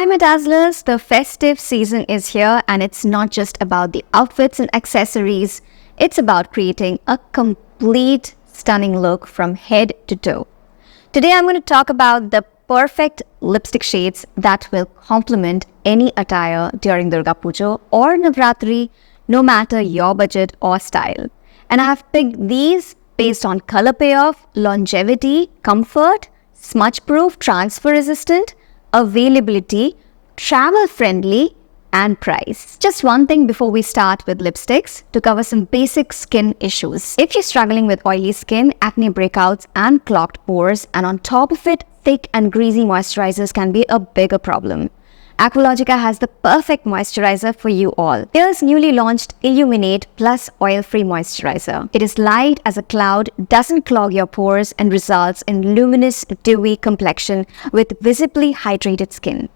Hi my Dazzlers, the festive season is here and it's not just about the outfits and accessories, it's about creating a complete stunning look from head to toe. Today I'm going to talk about the perfect lipstick shades that will complement any attire during Durga Puja or Navratri, no matter your budget or style. And I have picked these based on color payoff, longevity, comfort, smudge-proof, transfer-resistant, availability, travel-friendly, and price. Just one thing before we start with lipsticks, to cover some basic skin issues. If you're struggling with oily skin, acne breakouts, and clogged pores, and on top of it, thick and greasy moisturizers can be a bigger problem. Aqualogica has the perfect moisturizer for you all. Here's newly launched Illuminate Plus Oil-Free Moisturizer. It is light as a cloud, doesn't clog your pores, and results in luminous, dewy complexion with visibly hydrated skin.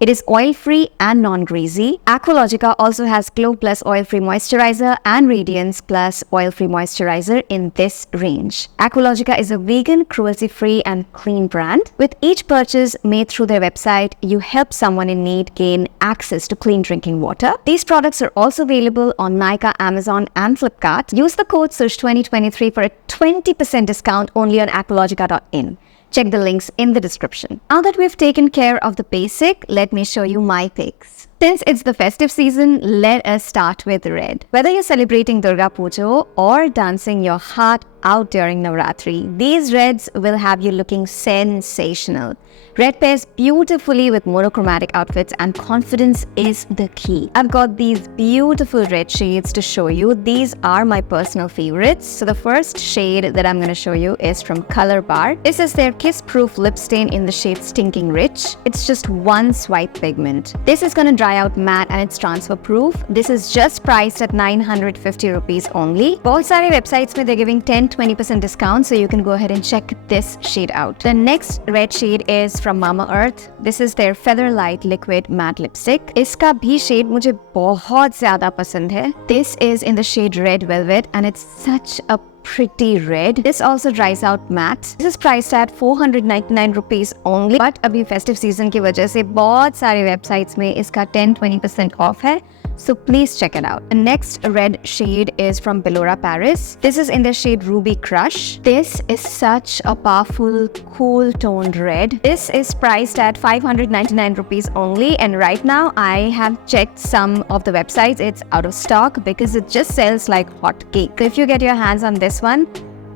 It is oil-free and non-greasy. Aqualogica also has Glow Plus Oil-Free Moisturizer and Radiance Plus Oil-Free Moisturizer in this range. Aqualogica is a vegan, cruelty-free and clean brand. With each purchase made through their website, you help someone in need gain access to clean drinking water. These products are also available on Nykaa, Amazon and Flipkart. Use the code SUSH2023 for a 20% discount only on aqualogica.in. Check the links in the description. Now that we've taken care of the basic, let me show you my picks. Since it's the festive season, let us start with red. Whether you're celebrating Durga Puja or dancing your heart out during Navratri, these reds will have you looking sensational. Red pairs beautifully with monochromatic outfits and confidence is the key. I've got these beautiful red shades to show you. These are my personal favorites. So the first shade that I'm going to show you is from Colorbar. This is their kiss-proof lip stain in the shade Stinking Rich. It's just one swipe pigment. This is going to dry out matte and it's transfer proof. This is just priced at 950 rupees only. Both sare websites mein they're giving 10-20% discount, so you can go ahead and check this shade out. The next red shade is from Mamaearth. This is their Feather Light Liquid Matte Lipstick. Iska bhi shade mujhe bahut zyada pasand hai. This is in the shade Red Velvet and it's such a pretty red. This also dries out matte. This is priced at 499 rupees only. But abhi festive season की वजह से बहुत सारे websites में इसका 10-20% off है. So please check it out. The next red shade is from Belora Paris. This is in the shade Ruby Crush. This is such a powerful, cool toned red. This is priced at 599 rupees only. And right now I have checked some of the websites. It's out of stock because it just sells like hotcake. So if you get your hands on this one,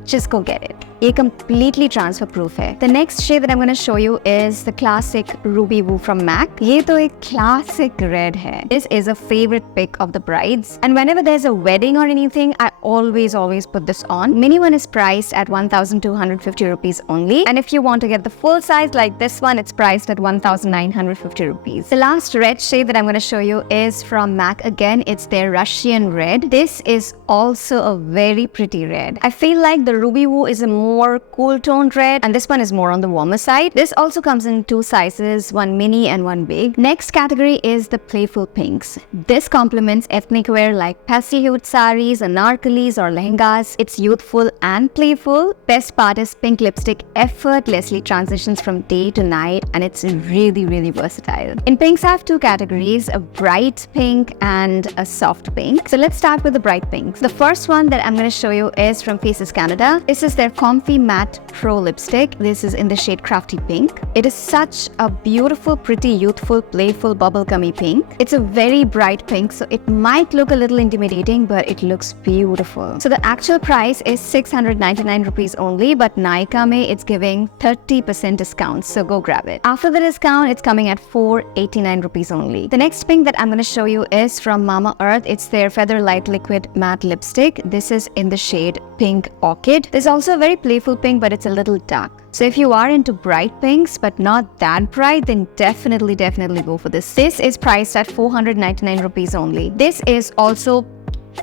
just go get it. ये completely transfer proof है. The next shade that I'm going to show you is the classic Ruby Woo from M.A.C. ये तो एक classic red है. This is a favorite pick of the brides. And whenever there's a wedding or anything, I always put this on. Mini one is priced at 1,250 rupees only. And if you want to get the full size like this one, it's priced at 1,950 rupees. The last red shade that I'm going to show you is from M.A.C. again. It's their Russian red. This is also a very pretty red. I feel like the Ruby Woo is a more cool toned red and this one is more on the warmer side. This also comes in two sizes, one mini and one big. Next category is the Playful Pinks. This complements ethnic wear like pastel hued saris, anarkalis or lehengas. It's youthful and playful. Best part is pink lipstick effortlessly transitions from day to night and it's really versatile. In pinks I have two categories, a bright pink and a soft pink. So let's start with the bright pinks. The first one that I'm going to show you is from Faces Canada. This is their Comfy Matte Pro Lipstick. This is in the shade Crafty Pink. It is such a beautiful, pretty, youthful, playful, bubblegummy pink. It's a very bright pink, so it might look a little intimidating, but it looks beautiful. So the actual price is 699 rupees only, but Nykaa mein it's giving 30% discount, so go grab it. After the discount, it's coming at 489 rupees only. The next pink that I'm going to show you is from Mamaearth. It's their Feather Light Liquid Matte Lipstick. This is in the shade Pink Orchid. There's also a very playful pink, but it's a little dark. So if you are into bright pinks but not that bright, then definitely go for this. This is priced at 499 rupees only. This is also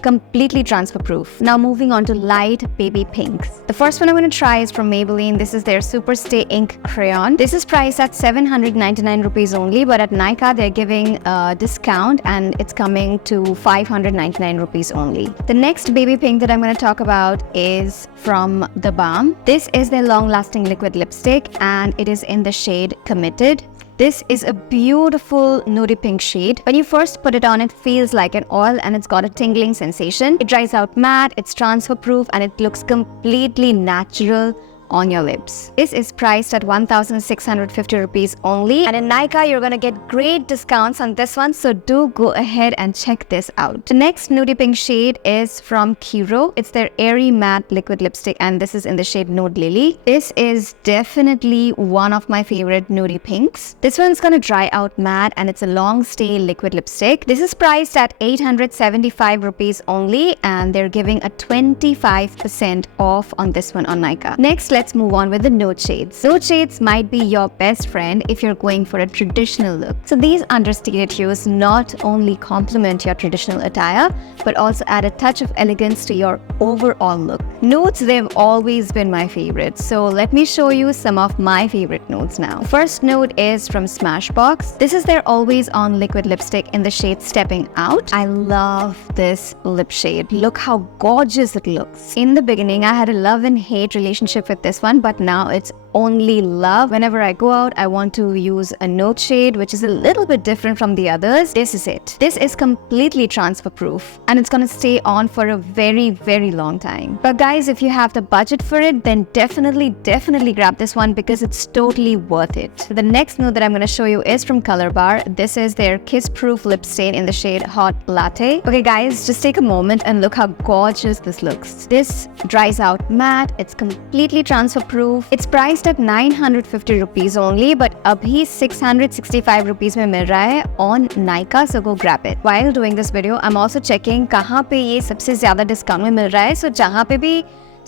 completely transfer proof. Now moving on to light baby pinks. The first one I'm going to try is from Maybelline. This is their Super Stay Ink Crayon. This is priced at 799 rupees only, but at Nykaa they're giving a discount and it's coming to 599 rupees only. The next baby pink that I'm going to talk about is from theBalm. This is their long lasting liquid lipstick and it is in the shade Committed. This is a beautiful nudie pink shade. When you first put it on, it feels like an oil and it's got a tingling sensation. It dries out matte, it's transfer proof, and it looks completely natural on your lips. This is priced at 1,650 rupees only, and in Nykaa you're gonna get great discounts on this one, so do go ahead and check this out. The next nudie pink shade is from KIRO. It's their airy matte liquid lipstick, and this is in the shade Nude Lily. This is definitely one of my favorite nudie pinks. This one's gonna dry out matte, and it's a long stay liquid lipstick. This is priced at 875 rupees only, and they're giving a 25% off on this one on Nykaa. Next, let's move on with the nude shades. Nude shades might be your best friend if you're going for a traditional look. So these understated hues not only complement your traditional attire, but also add a touch of elegance to your overall look. Nudes, they've always been my favorite. So let me show you some of my favorite nudes now. First nude is from Smashbox. This is their always on liquid lipstick in the shade Stepping Out. I love this lip shade. Look how gorgeous it looks. In the beginning, I had a love and hate relationship with this one, but now it's only love. Whenever I go out, I want to use a nude shade which is a little bit different from the others. This is it. This is completely transfer proof, and it's gonna stay on for a very, very long time. But guys, if you have the budget for it, then definitely grab this one because it's totally worth it. The next nude that I'm gonna show you is from Colorbar. This is their kiss proof lip stain in the shade Hot Latte. Okay guys, just take a moment and look how gorgeous this looks. This dries out matte. It's completely transfer proof. It's priced at 950 rupees only, but abhi 665 rupees mein mil raha hai on Nykaa, so go grab it. While doing this video, I'm also checking kahan pe ye sabse zyada discount mein mil raha hai, so jahan pe bhi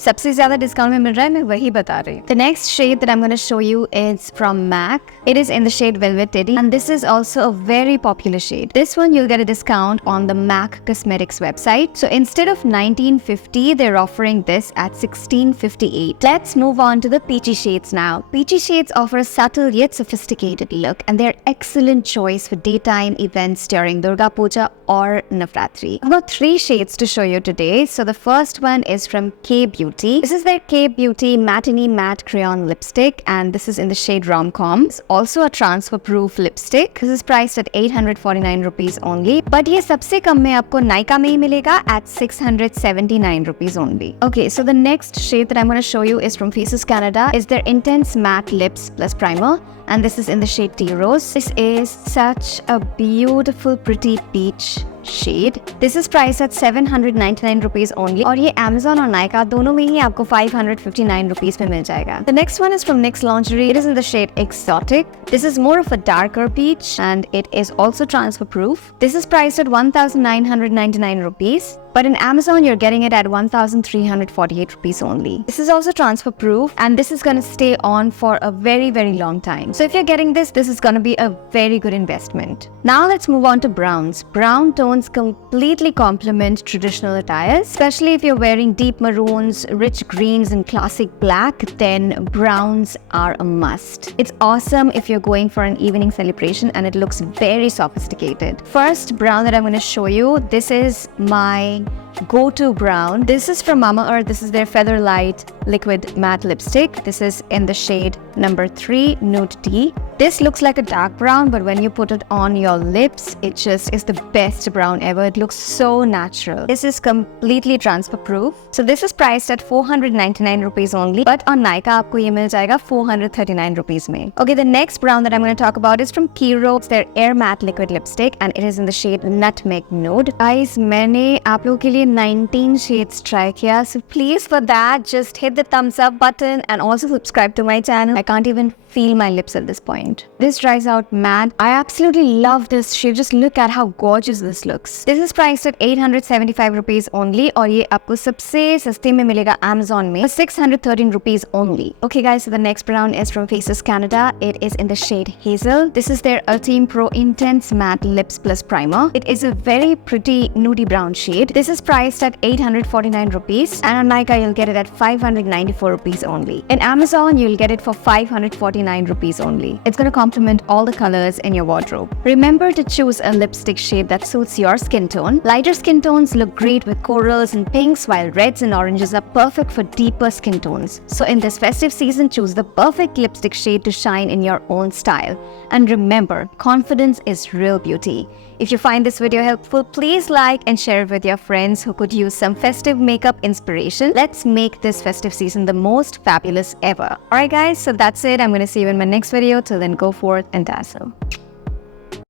सबसे ज़्यादा discount में मिल रहा है मैं वही बता रही हूँ. The next shade that I'm going to show you is from M.A.C. It is in the shade Velvet Teddy, and this is also a very popular shade. This one you'll get a discount on the M.A.C Cosmetics website. So instead of 1950, they're offering this at 1658. Let's move on to the peachy shades now. Peachy shades offer a subtle yet sophisticated look, and they're excellent choice for daytime events during Durga Puja or Navratri. I've got 3 shades to show you today. So the first one is from K-Beauty. This is their K-Beauty Matinee Matte Crayon Lipstick, and this is in the shade Rom Com. It's also a transfer proof lipstick. This is priced at 849 rupees only, but ये सबसे कम में आपको Nykaa में ही मिलेगा at 679 rupees only. Okay, so the next shade that I'm going to show you is from Faces Canada. Is their Intense Matte Lips Plus Primer, and this is in the shade Tea Rose. This is such a beautiful, pretty peach shade. This is priced at 799 rupees only, और ये Amazon और Nykaa दोनों में ही आपको 559 rupees में मिल जाएगा. The next one is from NYX Lingerie. It is in the shade Exotic. This is more of a darker peach, and it is also transfer proof. This is priced at 1,999 rupees. But in Amazon, you're getting it at 1,348 rupees only. This is also transfer proof, and this is going to stay on for a very, very long time. So if you're getting this is going to be a very good investment. Now let's move on to browns. Brown tones completely complement traditional attires, especially if you're wearing deep maroons, rich greens, and classic black, then browns are a must. It's awesome if you're going for an evening celebration, and it looks very sophisticated. First brown that I'm going to show you, this is my go-to brown. This is from Mamaearth. This is their Feather Light Liquid Matte Lipstick. This is in the shade number 3, Nude Tea. This looks like a dark brown, but when you put it on your lips, it just is the best brown ever. It looks so natural. This is completely transfer proof. So this is priced at 499 rupees only, but on Nykaa आपको ये मिल जाएगा 439 rupees में. Okay, the next brown that I'm going to talk about is from KIRO. It's their Air Matte Liquid Lipstick, and it is in the shade Nutmeg Nude. Guys, मैंने आप लोगों के लिए 19 shades try किया, so please for that, just hit the thumbs up button and also subscribe to my channel. I can't even feel my lips at this point. This dries out matte. I absolutely love this shade. Just look at how gorgeous this looks. This is priced at 875 rupees only, और ये आपको सबसे सस्ते में मिलेगा Amazon में 613 rupees only. Okay guys, so the next brown is from Faces Canada. It is in the shade Hazel. This is their Ultime Pro Intense Matte Lips Plus Primer. It is a very pretty nudie brown shade. This is priced at 849 rupees, and on Nykaa you'll get it at 594 rupees only. In Amazon, you'll get it for 549 rupees only. It's going to complement all the colors in your wardrobe. Remember to choose a lipstick shade that suits your skin tone. Lighter skin tones look great with corals and pinks, while reds and oranges are perfect for deeper skin tones. So in this festive season, choose the perfect lipstick shade to shine in your own style. And remember, confidence is real beauty. If you find this video helpful, please like and share it with your friends who could use some festive makeup inspiration. Let's make this festive season the most fabulous ever. Alright guys, so that's it. I'm going to see you in my next video. Till then, go forth and dazzle.